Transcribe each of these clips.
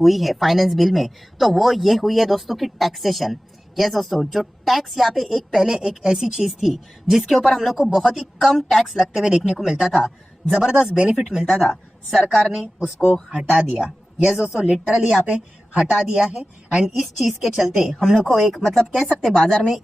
हुई है finance bill में, तो वो ये हुई है दोस्तों की टैक्सेशन। यस दोस्तों, जो टैक्स यहाँ पे पहले एक ऐसी चीज थी जिसके ऊपर हम लोग को बहुत ही कम टैक्स लगते हुए देखने को मिलता था, जबरदस्त बेनिफिट मिलता था, सरकार ने उसको हटा दिया। यस दोस्तों, लिटरली यहाँ पे हटा दिया है। एंड इस चीज के चलते हम लोग को एक मतलब कह सकते बाजार में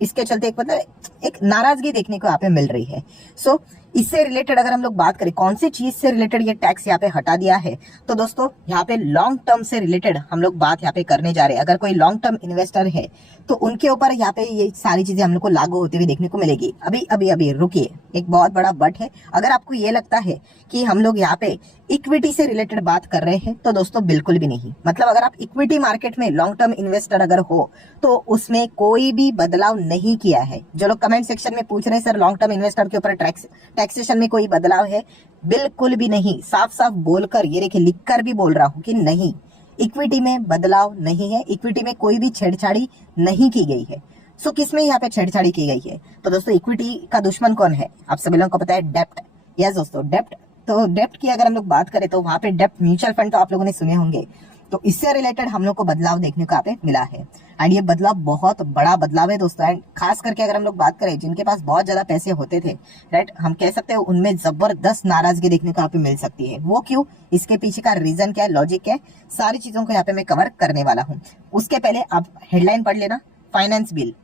इसके चलते एक मतलब एक नाराजगी देखने को यहाँ पे मिल रही है। सो इससे रिलेटेड अगर हम लोग बात करें कौन सी चीज से रिलेटेड ये टैक्स यहाँ पे हटा दिया है, तो दोस्तों यहाँ पे लॉन्ग टर्म से रिलेटेड हम लोग बात यहाँ पे करने जा रहे हैं। अगर कोई लॉन्ग टर्म इन्वेस्टर है तो उनके ऊपर यहाँ पे ये सारी चीजें हम लोग को लागू होते हुए देखने को मिलेगी। अभी अभी अभी रुकिए, एक बहुत बड़ा बट है। अगर आपको ये लगता है कि हम लोग यहाँ पे इक्विटी से रिलेटेड बात कर रहे हैं, तो दोस्तों बिल्कुल भी नहीं। मतलब अगर आप इक्विटी मार्केट में लॉन्ग टर्म इन्वेस्टर अगर हो तो उसमें कोई भी बदलाव नहीं किया है। जो लोग कमेंट सेक्शन में पूछ रहे हैं सर लॉन्ग टर्म इन्वेस्टर के ऊपर टैक्सेशन में कोई बदलाव है, बिल्कुल भी नहीं। साफ साफ बोलकर, ये देखिए लिखकर भी बोल रहा हूं कि नहीं, इक्विटी में बदलाव नहीं है, इक्विटी में कोई भी छेड़छाड़ी नहीं की गई है। सो किसमें यहाँ पे छेड़छाड़ी की गई है? तो दोस्तों इक्विटी का दुश्मन कौन है? आप सभी लोगों को पता है, डेप्ट। यस दोस्तों, डेप्ट। तो डेप्ट की अगर हम लोग बात करें तो वहां पे डेप्ट म्यूचुअल फंड तो आप लोगों ने सुने होंगे। तो इससे रिलेटेड हम लोग को बदलाव देखने को यहाँ पे मिला है। एंड ये बदलाव बहुत बड़ा बदलाव है दोस्तों। एंड खास करके अगर हम लोग बात करें जिनके पास बहुत ज्यादा पैसे होते थे, राइट, हम कह सकते हैं उनमें जबरदस्त नाराजगी देखने को यहाँ पे मिल सकती है। वो क्यों, इसके पीछे का रीजन क्या है, लॉजिक क्या है, सारी चीजों को यहाँ पे मैं कवर करने वाला हूँ। उसके पहले आप हेडलाइन पढ़ लेना, finance bill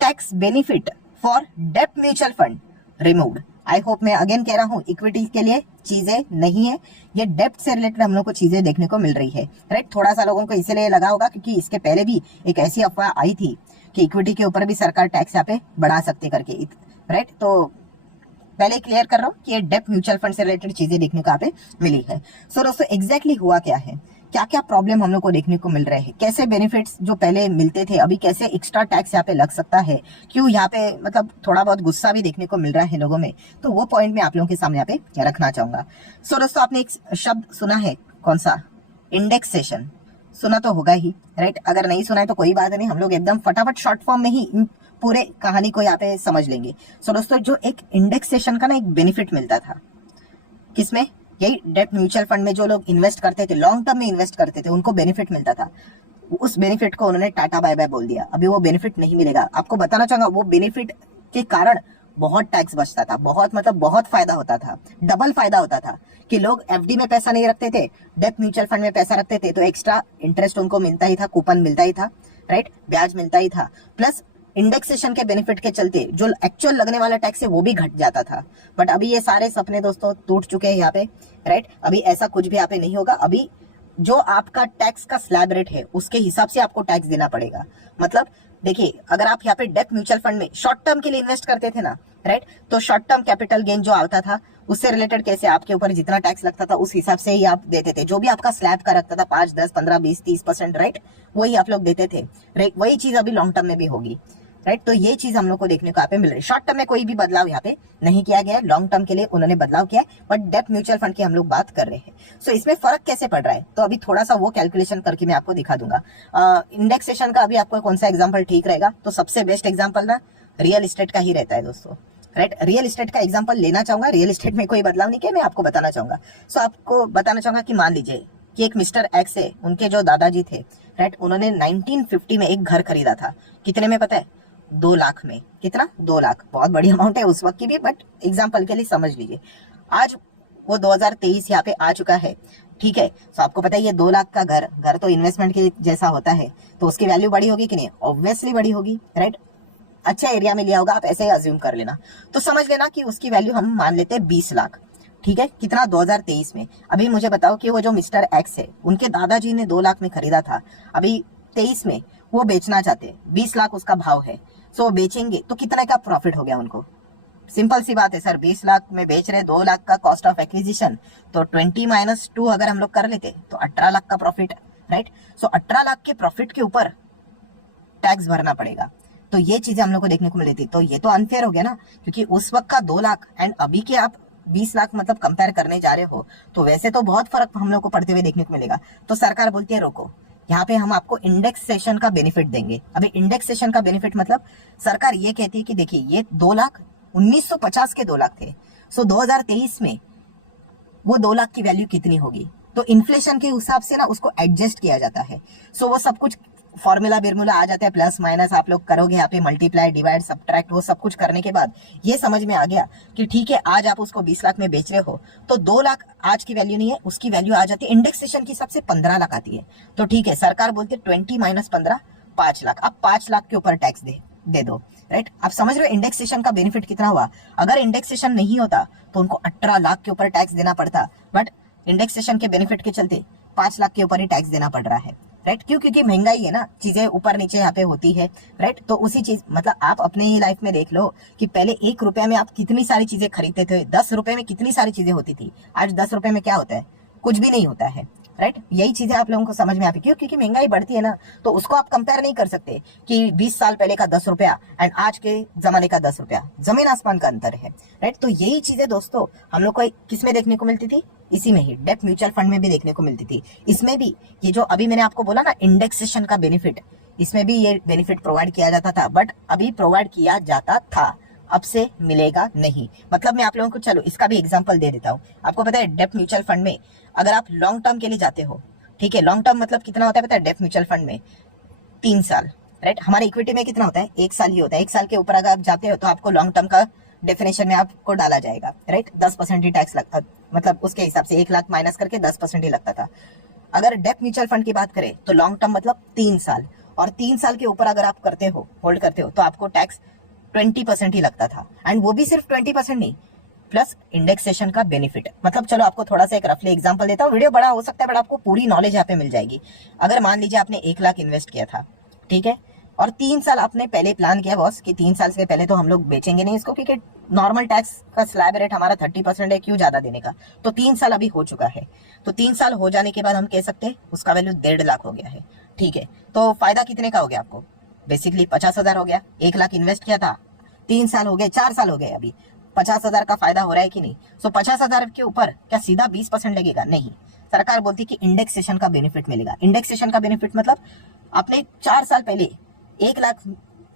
tax benefit for डेप्ट mutual fund removed. I hope मैं अगेन कह रहा हूँ, इक्विटी के लिए चीजें नहीं है, ये डेप्ट से रिलेटेड हम लोग को चीजें देखने को मिल रही है। राइट, थोड़ा सा लोगों को इसीलिए लगा होगा क्योंकि इसके पहले भी एक ऐसी अफवाह आई थी कि इक्विटी के ऊपर भी सरकार टैक्स यहाँ पे बढ़ा सकती करके। राइट, तो पहले क्लियर कर रहा हूँ कि ये डेप्ट म्यूचुअल फंड से रिलेटेड चीजें देखने को यहाँ पे मिली है। सो दोस्तों एग्जैक्टली हुआ क्या है, क्या क्या प्रॉब्लम हम लोग को देखने को मिल रहे हैं, कैसे बेनिफिट्स जो पहले मिलते थे अभी कैसे एक्स्ट्रा टैक्स यहाँ पे लग सकता है, क्यों यहाँ पे मतलब थोड़ा बहुत गुस्सा भी देखने को मिल रहा है लोगों में, तो वो पॉइंट मैं आप लोगों के सामने यहाँ पे रखना चाहूंगा। सो दोस्तों आपने एक शब्द सुना है, कौन सा, इंडेक्सेशन, सुना तो होगा ही। राइट, अगर नहीं सुना है तो कोई बात नहीं, हम लोग एकदम फटाफट शॉर्ट फॉर्म में ही पूरे कहानी को यहाँ पे समझ लेंगे। सो दोस्तों जो एक इंडेक्सेशन का ना एक बेनिफिट मिलता था, किसमें, यही डेप्ट म्यूचुअल फंड में जो लोग इन्वेस्ट करते थे, लॉन्ग टर्म में इन्वेस्ट करते थे, उनको बेनिफिट मिलता था। उस बेनिफिट को उन्होंने टाटा बाय बाय बोल दिया, अभी वो बेनिफिट नहीं मिलेगा। आपको बताना चाहूंगा वो बेनिफिट के कारण बहुत टैक्स बचता था, बहुत मतलब बहुत फायदा होता था, डबल फायदा होता था कि लोग एफडी में पैसा नहीं रखते थे, डेप्ट म्यूचुअल फंड में पैसा रखते थे तो एक्स्ट्रा इंटरेस्ट उनको मिलता ही था, कूपन मिलता ही था, राइट, ब्याज मिलता ही था, प्लस इंडेक्सेशन के बेनिफिट के चलते जो एक्चुअल लगने वाला टैक्स है वो भी घट जाता था। बट अभी ये सारे सपने दोस्तों टूट चुके हैं यहाँ पे। राइट, अभी ऐसा कुछ भी यहाँ पे नहीं होगा। अभी जो आपका टैक्स का स्लैब रेट है उसके हिसाब से आपको टैक्स देना पड़ेगा। मतलब देखिए, अगर आप यहाँ पे डेप्ट म्यूचुअल फंड में शॉर्ट टर्म के लिए इन्वेस्ट करते थे ना, राइट, तो शॉर्ट टर्म कैपिटल गेन जो आता था उससे रिलेटेड कैसे आपके ऊपर जितना टैक्स लगता था उस हिसाब से ही आप देते थे, जो भी आपका स्लैब का रखता था 5, 10, 15, 20, 30%, राइट, वही आप लोग देते थे। राइट, वही चीज अभी लॉन्ग टर्म में भी होगी। राइट, तो ये चीज हम लोग को देखने को यहाँ पे मिल रही है। शॉर्ट टर्म में कोई भी बदलाव यहाँ पे नहीं किया गया है, लॉन्ग टर्म के लिए उन्होंने बदलाव किया है, बट डेप्ट म्यूचुअल फंड की हम लोग बात कर रहे हैं। सो इसमें फर्क कैसे पड़ रहा है, तो अभी थोड़ा सा वो कैलकुलेशन करके मैं आपको दिखा दूंगा। इंडेक्सेशन का अभी आपको कौन सा एग्जाम्पल ठीक रहेगा, तो सबसे बेस्ट एग्जाम्पल ना रियल एस्टेट का ही रहता है दोस्तों। राइट, रियल एस्टेट का एग्जाम्पल लेना चाहूंगा, रियल एस्टेट में कोई बदलाव नहीं किया, मैं आपको बताना चाहूंगा। सो आपको बताना चाहूंगा कि मान लीजिए कि एक मिस्टर एक्स है, उनके जो दादाजी थे, राइट, उन्होंने 1950 में एक घर खरीदा था, कितने में पता है, 2 लाख में। कितना, 2 लाख, बहुत बड़ी अमाउंट है उस वक्त की भी, बट एग्जाम्पल के लिए समझ लीजिए। आज वो 2023 यहाँ पे आ चुका है, ठीक है। तो आपको पता है ये 2 लाख का घर तो इन्वेस्टमेंट के जैसा होता है, तो उसकी वैल्यू बड़ी होगी कि नहीं, ऑब्वियसली बड़ी होगी। राइट, अच्छा एरिया में लिया होगा, आप ऐसे ही अज्यूम कर लेना, तो समझ लेना कि उसकी वैल्यू हम मान लेते हैं 20 लाख। ठीक है, कितना, 2023 में। अभी मुझे बताओ कि वो जो मिस्टर एक्स है उनके दादाजी ने 2 लाख में खरीदा था, अभी 23 में वो बेचना चाहते, 20 लाख उसका भाव है, सो बेचेंगे तो कितने का प्रॉफिट हो गया उनको। सिंपल सी बात है सर, 20 लाख में बेच रहे, 2 लाख का कॉस्ट ऑफ एक्विजिशन, तो 20 - 2 अगर हम लोग कर लेते तो 18 लाख का प्रॉफिट। राइट, सो 18 लाख के प्रॉफिट के ऊपर टैक्स भरना पड़ेगा। तो ये चीजें हम लोग को देखने को मिली थी, तो ये तो अनफेयर हो गया ना, क्योंकि उस वक्त का 2 लाख एंड अभी के आप 20 लाख मतलब कंपेयर करने जा रहे हो, तो वैसे तो बहुत फर्क हम लोग को पड़ते हुए देखने को मिलेगा। तो सरकार बोलती है रोको, यहाँ पे हम आपको इंडेक्सेशन का बेनिफिट देंगे। अभी इंडेक्सेशन का बेनिफिट मतलब सरकार ये कहती है कि देखिए ये 2 लाख 1950 के 2 लाख थे, सो 2023 में वो 2 लाख की वैल्यू कितनी होगी, तो इन्फ्लेशन के हिसाब से ना उसको एडजस्ट किया जाता है। सो वो सब कुछ फॉर्मूला बिर्मूला आ जाता है, प्लस माइनस आप लोग करोगे यहाँ पे, मल्टीप्लाई डिवाइड सब्ट्रैक्ट, वो सब कुछ करने के बाद ये समझ में आ गया कि ठीक है आज आप उसको 20 लाख में बेच रहे हो तो 2 लाख आज की वैल्यू नहीं है, उसकी वैल्यू आ जाती है इंडेक्सेशन की हिसाब से 15 लाख आती है। तो ठीक है, सरकार बोलती है 20 माइनस 15 5 लाख, अब 5 लाख के ऊपर टैक्स दे दो। राइट, आप समझ रहे हो इंडेक्सेशन का बेनिफिट कितना हुआ। अगर इंडेक्सेशन नहीं होता तो उनको 18 लाख के ऊपर टैक्स देना पड़ता, बट इंडेक्सेशन के बेनिफिट के चलते 5 लाख के ऊपर ही टैक्स देना पड़ रहा है। राइट, क्यों? क्योंकि महंगाई है ना, चीजें ऊपर नीचे यहाँ पे होती है। राइट, तो उसी चीज मतलब आप अपने ही लाइफ में देख लो कि पहले 1 रुपए में आप कितनी सारी चीजें खरीदते थे, 10 रुपए में कितनी सारी चीजें होती थी, आज 10 रुपए में क्या होता है, कुछ भी नहीं होता है। राइट, यही चीजें आप लोगों को समझ में आती, क्यों? क्योंकि महंगाई बढ़ती है ना, तो उसको आप कंपेयर नहीं कर सकते कि 20 साल पहले का 10 रुपया एंड आज के जमाने का 10 रुपया, जमीन आसमान का अंतर है। राइट, तो यही चीजें दोस्तों हम लोग को किस में देखने को मिलती थी, इसी में ही डेट म्यूचुअल फंड में भी देखने को मिलती थी। इसमें भी ये जो अभी मैंने आपको बोला ना इंडेक्सेशन का बेनिफिट, इसमें भी ये बेनिफिट प्रोवाइड किया जाता था, बट अभी प्रोवाइड किया जाता था, अब से मिलेगा नहीं। मतलब मैं आप लोगों को चलो इसका भी एग्जांपल दे देता हूँ। आपको पता है डेट म्यूचुअल फंड में अगर आप लॉन्ग टर्म के लिए जाते हो, ठीक है, लॉन्ग टर्म मतलब कितना होता है पता है डेट म्यूचुअल फंड में, 3 साल। राइट, हमारे इक्विटी में कितना होता है, 1 साल ही होता है। 1 साल के ऊपर अगर आप जाते हो तो आपको लॉन्ग टर्म का डेफिनेशन में आपको डाला जाएगा। राइट, 10% ही टैक्स लगता, मतलब उसके हिसाब से 1 लाख माइनस करके 10% ही लगता था। अगर डेट म्यूचुअल फंड की बात करें तो लॉन्ग टर्म मतलब 3 साल, और 3 साल के ऊपर अगर आप करते हो, होल्ड करते हो, तो आपको टैक्स 20% ही लगता था। एंड वो भी सिर्फ 20% नहीं, प्लस इंडेक्सेशन का बेनिफिट। मतलब चलो आपको थोड़ा सा एक रफली एग्जांपल देता हूँ, वीडियो बड़ा हो सकता है बट आपको पूरी नॉलेज यहाँ पे मिल जाएगी। अगर मान लीजिए आपने 1 लाख इन्वेस्ट किया था, ठीक है, और 3 साल आपने पहले प्लान किया बॉस कि 3 साल से पहले तो हम लोग बेचेंगे नहीं इसको, क्योंकि नॉर्मल टैक्स का स्लैब रेट हमारा 30% है, क्यों ज्यादा देने का। तो 3 साल अभी हो चुका है, तो 3 साल हो जाने के बाद हम कह सकते हैं उसका वैल्यू 1.5 लाख हो गया है। ठीक है, तो फायदा कितने का हो गया आपको, बेसिकली 50,000 हो गया। 1 लाख इन्वेस्ट किया था, 3 साल हो गए, 4 साल हो गए, अभी 50,000 का फायदा हो रहा है कि नहीं। सो 50,000 के ऊपर क्या सीधा 20% लगेगा, नहीं। सरकार बोलती कि इंडेक्सेशन का बेनिफिट मिलेगा। इंडेक्सेशन का बेनिफिट मतलब आपने 4 साल पहले 1 लाख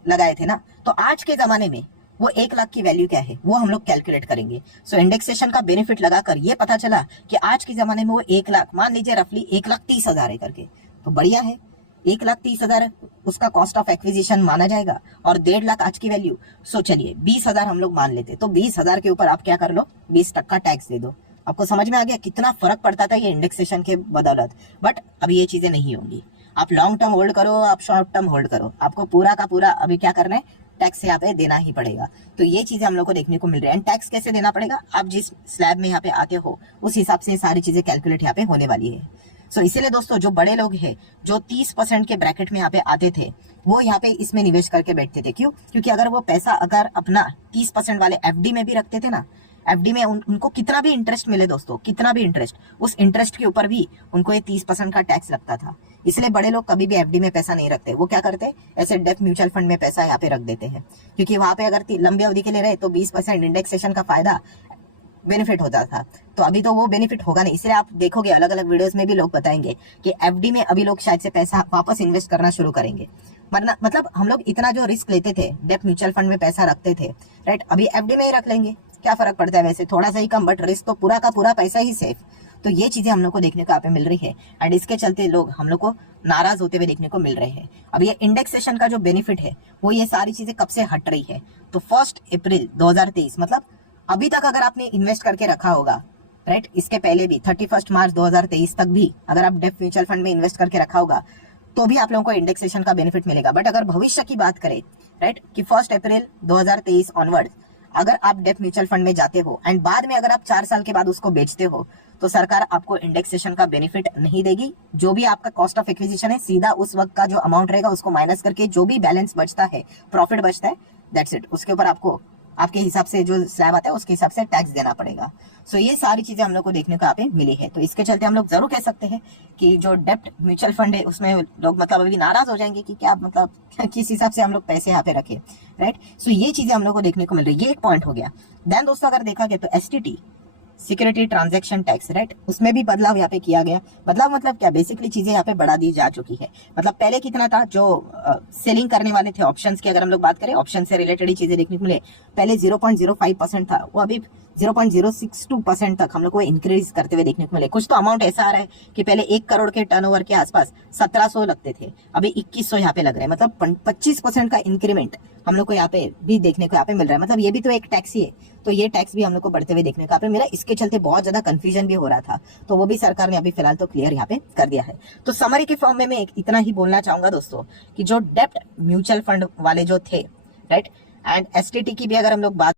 लगाए थे ना, तो आज के जमाने में वो 1 लाख की वैल्यू क्या है वो हम लोग कैलकुलेट करेंगे। सो इंडेक्सेशन का बेनिफिट लगाकर ये पता चला कि आज के जमाने में वो 1 लाख, मान लीजिए रफली 1,30,000 है करके, तो बढ़िया है। 1,30,000 उसका कॉस्ट ऑफ एक्विजिशन माना जाएगा, और 1.5 लाख आज की वैल्यू। सो चलिए 20,000 हम लोग मान लेते, तो 20,000 के ऊपर आप क्या कर लो, 20% टैक्स दे दो। आपको समझ में आ गया कितना फर्क पड़ता था ये इंडेक्सेशन के बदौलत। बट अभी ये चीजें नहीं होंगी। आप लॉन्ग टर्म होल्ड करो, आप शॉर्ट टर्म होल्ड करो, आपको पूरा का पूरा अभी क्या करना है, टैक्स यहाँ पे देना ही पड़ेगा। तो ये चीजें हम लोग को देखने को मिल रही है। एंड टैक्स कैसे देना पड़ेगा, आप जिस स्लैब में यहाँ पे आते हो उस हिसाब से सारी चीजें कैलकुलेट यहाँ पे होने वाली है। सो इसीलिए दोस्तों जो बड़े लोग हैं जो 30% के ब्रैकेट में यहाँ पे आते थे, वो यहाँ पे इसमें निवेश करके बैठते थे। क्यों? क्योंकि अगर वो पैसा अगर अपना 30% वाले एफडी में भी रखते थे ना, एफडी में उनको कितना भी इंटरेस्ट मिले दोस्तों, कितना भी इंटरेस्ट, उस इंटरेस्ट के ऊपर भी उनको ये 30% का टैक्स लगता था। इसलिए बड़े लोग कभी भी एफडी में पैसा नहीं रखते, वो क्या करते, ऐसे डेट म्यूचुअल फंड में पैसा यहाँ पे रख देते हैं। क्योंकि वहां पे अगर लंबी अवधि के लिए रहे तो 20% इंडेक्सेशन का फायदा बेनिफिट होता था। तो अभी तो वो बेनिफिट होगा नहीं, इसलिए आप देखोगे अलग अलग वीडियोस में भी लोग बताएंगे कि एफडी में अभी लोग शायद से पैसा वापस इन्वेस्ट करना शुरू करेंगे। वरना मतलब हम लोग इतना जो रिस्क लेते थे, डेट म्यूचुअल फंड में पैसा रखते थे, राइट, अभी एफडी में ही रख लेंगे, क्या फर्क पड़ता है, वैसे थोड़ा सा ही कम, बट रिस्क तो पूरा का पूरा पैसा ही सेफ। तो ये चीजें हम लोग को देखने को यहाँ पे मिल रही है, एंड इसके चलते लोग हम लोग को नाराज होते हुए देखने को मिल रहे हैं। अब ये इंडेक्सेशन का जो बेनिफिट है वो ये सारी चीजें कब से हट रही है, तो 1 अप्रैल 2023, मतलब अभी तक अगर आपने इन्वेस्ट करके रखा होगा, राइट, इसके पहले भी 31 मार्च 2023 तक भी अगर आप डेट म्यूचुअल फंड में इन्वेस्ट करके रखा होगा तो भी आप लोगों को इंडेक्सेशन का बेनिफिट मिलेगा। बट अगर भविष्य की बात करें, राइट, कि 1 अप्रैल 2023 ऑनवर्ड अगर आप डेट म्यूचुअल फंड में जाते हो एंड बाद में अगर आप 4 साल के बाद उसको बेचते हो, तो सरकार आपको इंडेक्सेशन का बेनिफिट नहीं देगी। जो भी आपका कॉस्ट ऑफ एक्विजिशन है, सीधा उस वक्त का जो अमाउंट रहेगा उसको माइनस करके जो भी बैलेंस बचता है, प्रॉफिट बचता है, दैट्स इट, उसके ऊपर आपको आपके हिसाब से जो स्लैब आता है उसके हिसाब से टैक्स देना पड़ेगा। सो ये सारी चीजें हम लोग को देखने को यहाँ पे मिली है। तो इसके चलते हम लोग जरूर कह सकते हैं कि जो डेट म्यूचुअल फंड है उसमें लोग मतलब अभी नाराज हो जाएंगे कि क्या मतलब किस हिसाब से हम लोग पैसे यहाँ पे रखे, राइट। सो ये चीजें हम लोग को देखने को मिल रही है, ये एक पॉइंट हो गया। देन दोस्तों अगर देखा गया तो STT, security transaction tax, right, उसमें भी बदलाव यहाँ पे किया गया। बदलाव मतलब क्या, बेसिकली चीजें यहाँ पे बढ़ा दी जा चुकी है। मतलब पहले कितना था, जो सेलिंग करने वाले थे ऑप्शंस की, अगर हम लोग बात करें ऑप्शन से रिलेटेड ही चीजें देखने को मिले, पहले 0.05% था, वो अभी 0.062% तक हम लोग को इंक्रीज करते हुए देखने को मिले। कुछ तो अमाउंट ऐसा आ रहा है कि पहले 1 करोड़ के टर्नओवर के आसपास 1700 लगते थे, अभी 2100 यहाँ पे लग रहे हैं। मतलब 25% का इंक्रीमेंट हम लोग को यहाँ पे भी देखने को यहाँ पे मिल रहा है। मतलब ये भी तो एक टैक्स ही है, तो ये टैक्स भी हम लोग को बढ़ते हुए देखने को यहाँ पे मिला। इसके चलते बहुत ज्यादा कंफ्यूजन भी हो रहा था, तो वो भी सरकार ने अभी फिलहाल तो क्लियर यहाँ पे कर दिया है। तो समरी के फॉर्म में मैं इतना ही बोलना चाहूंगा दोस्तों कि जो डेप्ट म्यूचुअल फंड वाले जो थे, राइट, एंड एसटीटी की भी अगर हम लोग बात